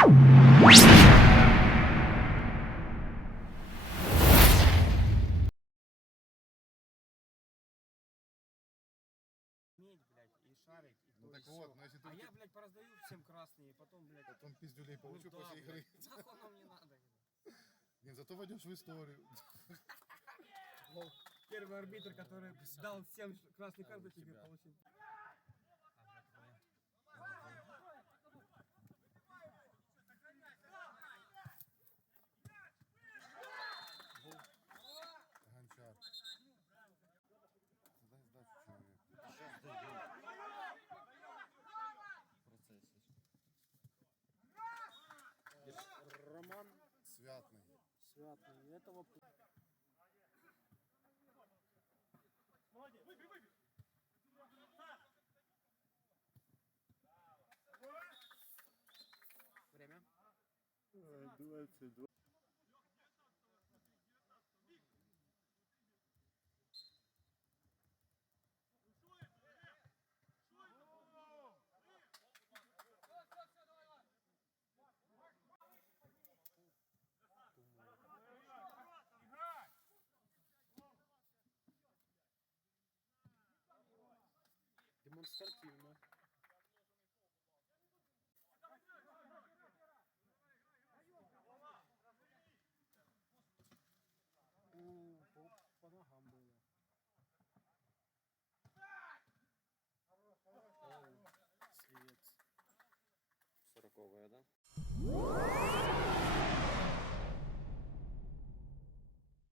так вот, если А я, блядь, пораздаю всем красные, и потом, блядь, потом пиздюлей ну получу да, после игры. нахуй оно мне надо. Нет, зато войдешь в историю. Первый арбитр, который дал всем красный карту, тебе получил. Святный. Святый, этого Время. 22. демонстративно. У, по, по ногам было. Оу, свет. Сороковая, да?